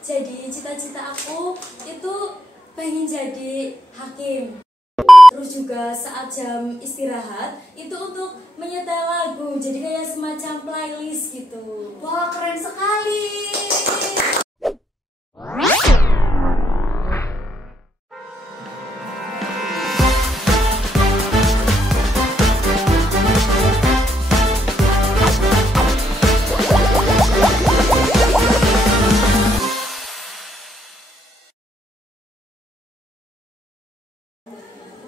Jadi cita-cita aku itu pengen jadi hakim. Terus juga saat jam istirahat itu untuk menyetel lagu. Jadi kayak semacam playlist gitu. Wah, keren sekali.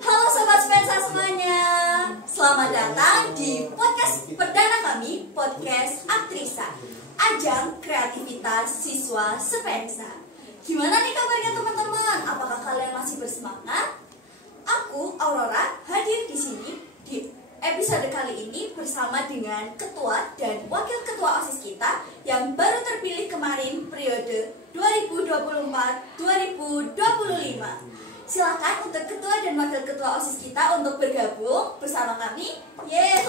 Halo Sobat Spensa semuanya, selamat datang di podcast perdana kami, Podcast Aktrisa, ajang kreativitas siswa Spensa. Gimana nih kabarnya teman-teman? Apakah kalian masih bersemangat? Aku, Aurora, hadir di sini di episode kali ini bersama dengan ketua dan wakil ketua OSIS kita yang baru terpilih kemarin periode 2024-2025. Silakan untuk ketua dan wakil ketua OSIS kita untuk bergabung bersama kami. Yeay,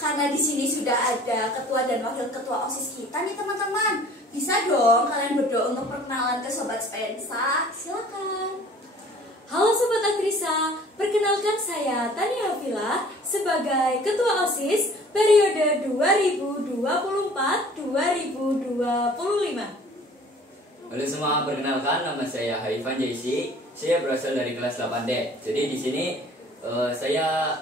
karena di sini sudah ada ketua dan wakil ketua OSIS kita nih teman-teman. Bisa dong kalian berdoa untuk perkenalan ke Sobat Spensa. Silakan. Halo Sobat Aktrisa, perkenalkan saya Tania Hafila sebagai Ketua OSIS periode 2024-2025. Halo semua, perkenalkan nama saya Haifan Jaisi. Saya berasal dari kelas 8D. Jadi di sini saya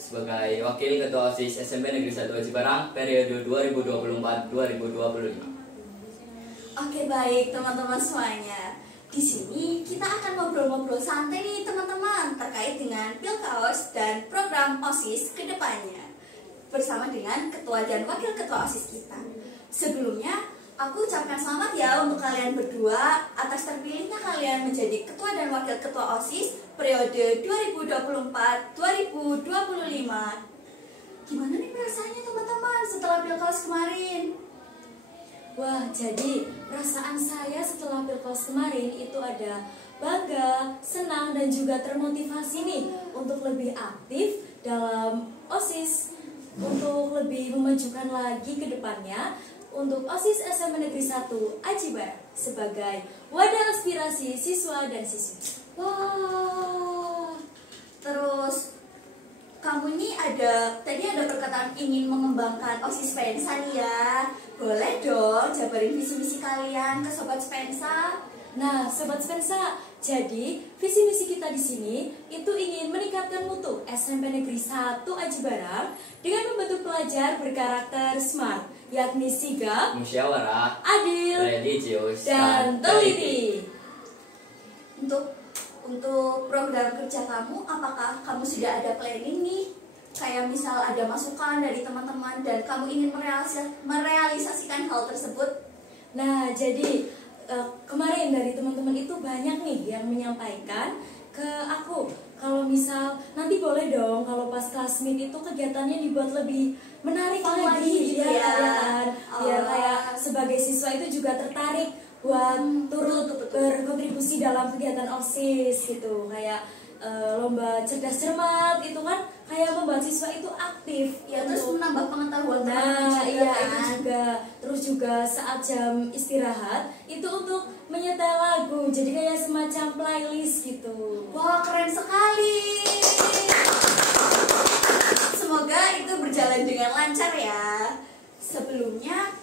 sebagai wakil ketua OSIS SMP Negeri 1 Aji Barang periode 2024-2025. Oke, baik teman-teman semuanya. Di sini kita akan ngobrol-ngobrol santai nih teman-teman terkait dengan Pilkaos dan program OSIS ke depannya bersama dengan ketua dan wakil ketua OSIS kita. Sebelumnya, aku ucapkan selamat ya untuk kalian berdua atas terpilihnya kalian menjadi ketua dan wakil ketua OSIS periode 2024-2025. Gimana nih perasaannya teman-teman setelah Pilkaos kemarin? Wah, jadi perasaan saya setelah Pilkos kemarin itu ada bangga, senang, dan juga termotivasi nih untuk lebih aktif dalam OSIS, untuk lebih memajukan lagi ke depannya untuk OSIS SMP Negeri 1 Aji Barang sebagai wadah aspirasi siswa dan siswi. Wah, terus kamu ini tadi ada perkataan ingin mengembangkan OSIS Spensa nih ya. Boleh dong jabarin visi misi kalian ke Sobat Spensa. Nah, Sobat Spensa, jadi visi misi kita di sini itu ingin meningkatkan mutu SMP Negeri 1 Aji Barang dengan membentuk pelajar berkarakter smart, yakni sigap, Musyawarah, adil, religius, dan teliti. Untuk program kerja kamu, apakah kamu sudah ada planning nih? Kayak misal ada masukan dari teman-teman dan kamu ingin merealisasikan hal tersebut. Nah, jadi kemarin dari teman-teman itu banyak nih yang menyampaikan ke aku kalau misal nanti boleh dong kalau pas kelas meet itu kegiatannya dibuat lebih menarik lagi gitu ya. kan? Biar kayak sebagai siswa itu juga tertarik buat turut berkontribusi dalam kegiatan OSIS gitu, kayak lomba cerdas cermat itu kan kayak membuat siswa itu aktif Ya, terus menambah pengetahuan nah juga, iya kan? itu juga. Terus juga saat jam istirahat itu untuk menyetel lagu, jadi kayak semacam playlist gitu. Wah, keren sekali. Semoga itu berjalan dengan lancar ya. Sebelumnya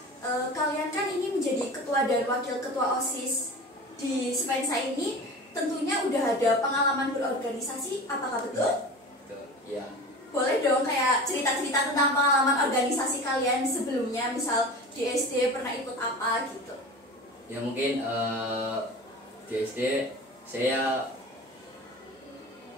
kalian kan ini menjadi ketua dan wakil ketua OSIS di Spensa ini, tentunya udah ada pengalaman berorganisasi, apakah betul? Betul, iya. Boleh dong kayak cerita-cerita tentang pengalaman organisasi kalian sebelumnya, misal di SD pernah ikut apa gitu. Ya mungkin di SD saya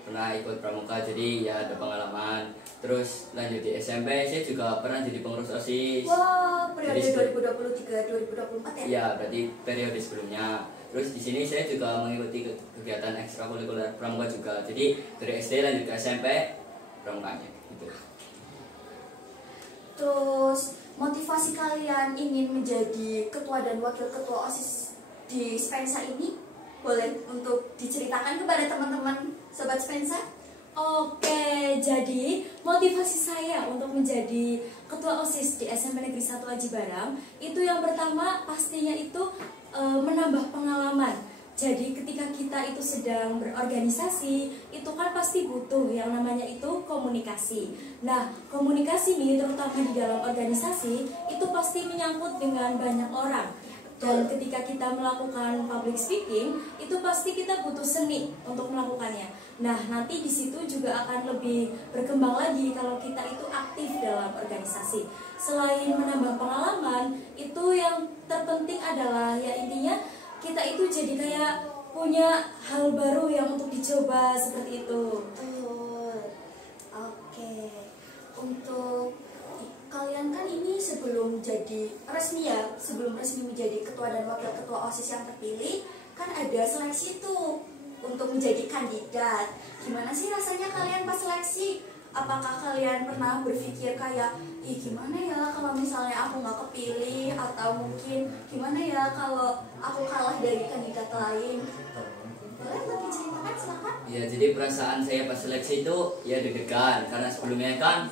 pernah ikut pramuka, jadi ya ada pengalaman. Terus lanjut di SMP saya juga pernah jadi pengurus OSIS. Wah, periode Jadi, 2023-2024 ya? Iya, berarti periode sebelumnya. Terus di sini saya juga mengikuti kegiatan ekstrakurikuler pramuka juga. Jadi dari SD lanjut ke SMP pramukanya gitu. Terus motivasi kalian ingin menjadi ketua dan wakil ketua OSIS di Spensa ini boleh untuk diceritakan kepada teman-teman Sobat Spensa? Oke, jadi motivasi saya untuk menjadi ketua OSIS di SMP Negeri 1 Aji Barang itu yang pertama pastinya itu menambah pengalaman. Jadi ketika kita itu sedang berorganisasi, itu kan pasti butuh yang namanya itu komunikasi. Nah, komunikasi ini terutama di dalam organisasi itu pasti menyangkut dengan banyak orang. Dan ketika kita melakukan public speaking, itu pasti kita butuh seni untuk melakukannya. Nah, nanti di situ juga akan lebih berkembang lagi kalau kita itu aktif dalam organisasi. Selain menambah pengalaman, itu yang terpenting adalah ya intinya kita itu jadi kayak punya hal baru yang untuk dicoba seperti itu. Betul. Oke. Untuk kalian kan ini sebelum jadi resmi ya, sebelum resmi menjadi ketua dan wakil ketua OSIS yang terpilih, kan ada seleksi tuh untuk menjadi kandidat. Gimana sih rasanya kalian pas seleksi? Apakah kalian pernah berpikir kayak, ih gimana ya kalau misalnya aku nggak kepilih, atau mungkin gimana ya kalau aku kalah dari kandidat lain? Boleh lebih ceritakan, silakan. Ya, jadi perasaan saya pas seleksi itu ya deg-degan karena sebelumnya kan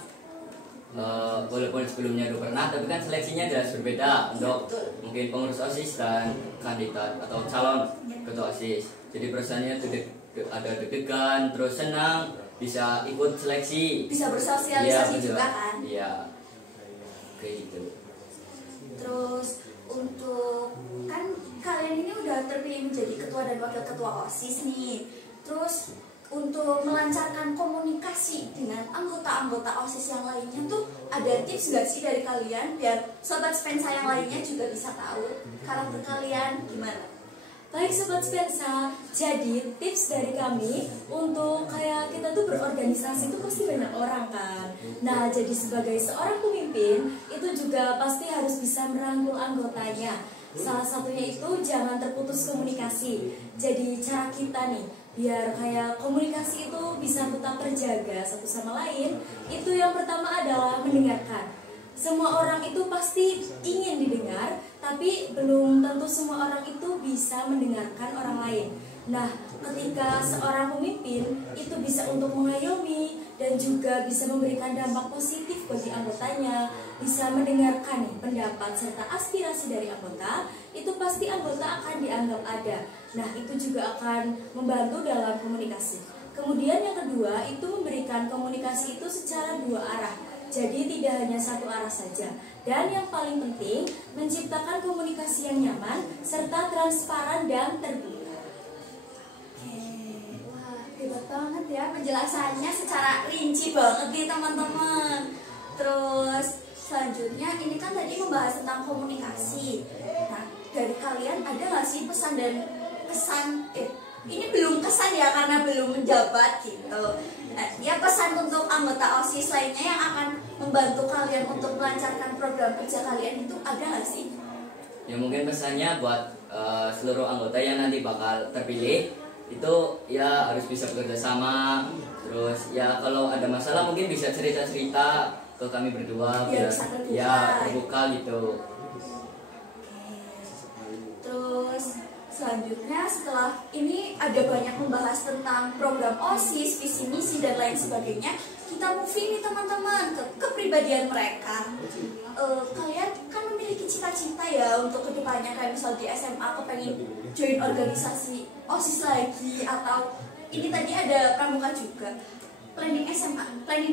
walaupun sebelumnya udah pernah, tapi kan seleksinya jelas berbeda untuk mungkin pengurus OSIS dan kandidat atau calon ketua OSIS. Jadi perasaannya ada deg-degan, terus senang bisa ikut seleksi, Bisa bersosialisasi Iya, juga kan? Iya, kayak gitu. Terus untuk kan kalian ini udah terpilih menjadi ketua dan wakil ketua OSIS nih. Terus untuk melancarkan komunikasi dengan anggota-anggota OSIS yang lainnya tuh ada tips gak sih dari kalian biar sobat Spensa yang lainnya juga bisa tahu karakter kalian gimana? Baik Sobat Spensa, jadi tips dari kami untuk kayak kita tuh berorganisasi itu pasti banyak orang kan. Nah, jadi sebagai seorang pemimpin itu juga pasti harus bisa merangkul anggotanya. Salah satunya itu jangan terputus komunikasi. Jadi cara kita nih biar kayak komunikasi itu bisa tetap terjaga satu sama lain, itu yang pertama adalah mendengarkan. Semua orang itu pasti ingin didengar, tapi belum tentu semua orang itu bisa mendengarkan orang lain. Nah, ketika seorang pemimpin itu bisa untuk mengayomi dan juga bisa memberikan dampak positif bagi anggotanya, bisa mendengarkan pendapat serta aspirasi dari anggota, itu pasti anggota akan dianggap ada. Nah, itu juga akan membantu dalam komunikasi. Kemudian yang kedua, itu memberikan komunikasi itu secara dua arah. Jadi tidak hanya satu arah saja. Dan yang paling penting, menciptakan komunikasi yang nyaman serta transparan dan terbuka. Oke, wah hebat banget ya penjelasannya secara rinci banget nih teman-teman. Terus selanjutnya ini kan tadi membahas tentang komunikasi. Nah, dari kalian ada nggak sih pesan dan kesan? Ini belum kesan ya karena belum menjabat gitu. Nah, ya pesan untuk anggota OSIS lainnya yang akan membantu kalian untuk melancarkan program kerja kalian itu ada nggak sih? Ya mungkin pesannya buat seluruh anggota yang nanti bakal terpilih itu ya harus bisa bekerja sama. Terus ya kalau ada masalah mungkin bisa cerita-cerita ke kami berdua Biar biar bisa terbuka. ya terbuka gitu. Terus selanjutnya setelah ini ada banyak membahas tentang program OSIS, visi misi dan lain sebagainya, kita moving nih teman-teman ke kepribadian mereka. Kalian kan memiliki cita-cita ya untuk kedepannya, kayak misal di SMA kepengen join organisasi OSIS lagi, atau ini tadi ada pramuka juga. Planning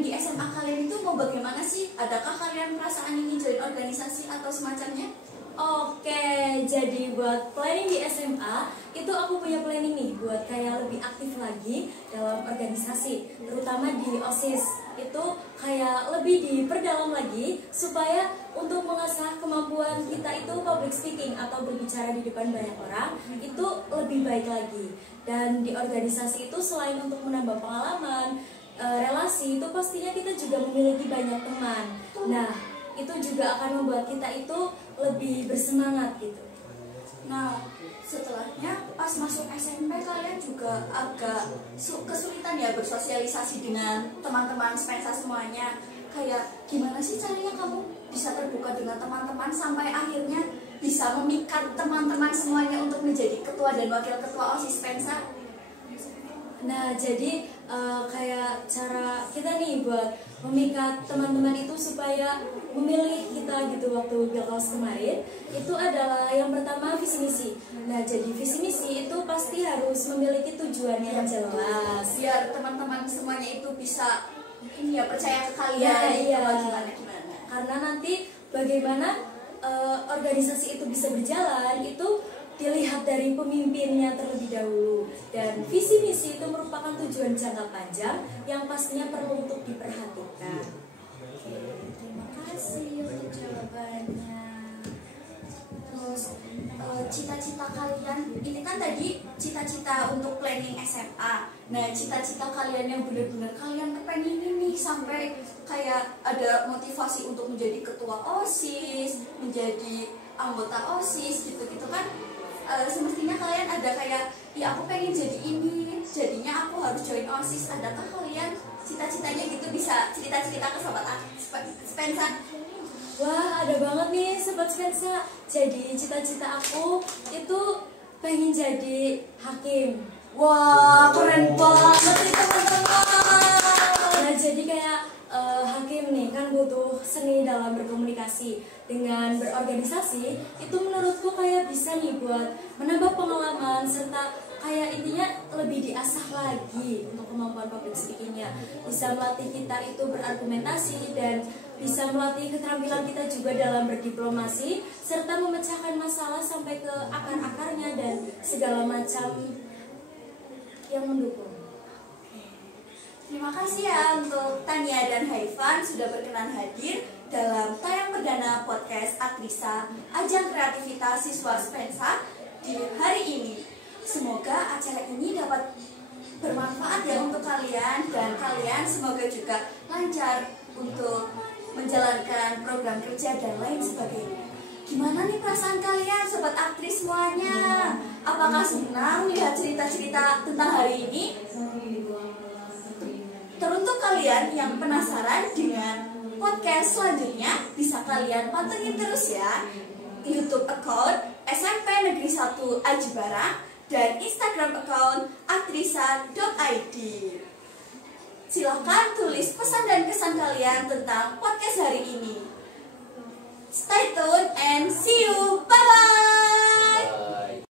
di SMA kalian itu mau bagaimana sih? Adakah kalian perasaan ingin join organisasi atau semacamnya? Oke, jadi buat planning di SMA itu aku punya planning nih buat kayak lebih aktif lagi dalam organisasi, terutama di OSIS. Itu kayak lebih diperdalam lagi supaya untuk mengasah kemampuan kita itu public speaking atau berbicara di depan banyak orang itu lebih baik lagi. Dan di organisasi itu selain untuk menambah pengalaman, relasi, itu pastinya kita juga memiliki banyak teman. Nah, itu juga akan membuat kita itu lebih bersemangat gitu. Nah, setelahnya pas masuk SMP kalian juga agak kesulitan ya bersosialisasi dengan teman-teman Spensa semuanya. Kayak gimana sih caranya kamu bisa terbuka dengan teman-teman sampai akhirnya bisa memikat teman-teman semuanya untuk menjadi ketua dan wakil ketua OSIS Spensa? Nah, jadi kayak cara kita nih buat memikat teman-teman itu supaya memilih kita gitu waktu Pilkos kemarin itu adalah yang pertama visi misi. Nah jadi visi misi itu pasti harus memiliki tujuan yang jelas biar teman-teman semuanya itu bisa ini ya percaya ke kalian. Iya. Gimana? Karena nanti bagaimana organisasi itu bisa berjalan itu dilihat dari pemimpinnya terlebih dahulu, dan visi misi itu merupakan tujuan jangka panjang yang pastinya perlu untuk diperhatikan. Oke, terima kasih untuk jawabannya. Terus cita-cita kalian ini kan tadi cita-cita untuk planning SMA. Nah, cita-cita kalian yang benar-benar kalian kepengen ini sampai kayak ada motivasi untuk menjadi ketua OSIS, menjadi anggota OSIS gitu-gitu kan. Semestinya kalian ada kayak, ya aku pengen jadi ini, jadinya aku harus join OSIS. Adakah kalian cita-citanya gitu, bisa cerita-cerita ke sobat Spensa? Wah, ada banget nih sobat Spensa. Jadi cita-cita aku itu pengen jadi hakim. Wah, keren banget nih teman-teman. Nah, jadi kayak hakim nih kan butuh seni dalam berkomunikasi dengan berorganisasi. Itu menurutku kayak bisa nih buat menambah pengalaman serta kayak intinya lebih diasah lagi untuk kemampuan public speakingnya. Bisa melatih kita itu berargumentasi dan bisa melatih keterampilan kita juga dalam berdiplomasi serta memecahkan masalah sampai ke akar-akarnya dan segala macam yang mendukung. Terima kasih ya untuk Tania dan Haifan sudah berkenan hadir dalam tayang perdana podcast Aktrisa Ajang Kreativitas Siswa Spensa di hari ini. Semoga acara ini dapat bermanfaat ya untuk kalian, dan kalian semoga juga lancar untuk menjalankan program kerja dan lain sebagainya. Gimana nih perasaan kalian sobat aktris semuanya? Apakah senang melihat cerita-cerita tentang hari ini? Teruntuk kalian yang penasaran dengan podcast selanjutnya, bisa kalian pantengin terus ya YouTube account SMP Negeri 1 Aji Barang dan Instagram account aktrisa.id. Silahkan tulis pesan dan kesan kalian tentang podcast hari ini. Stay tuned and see you. Bye-bye.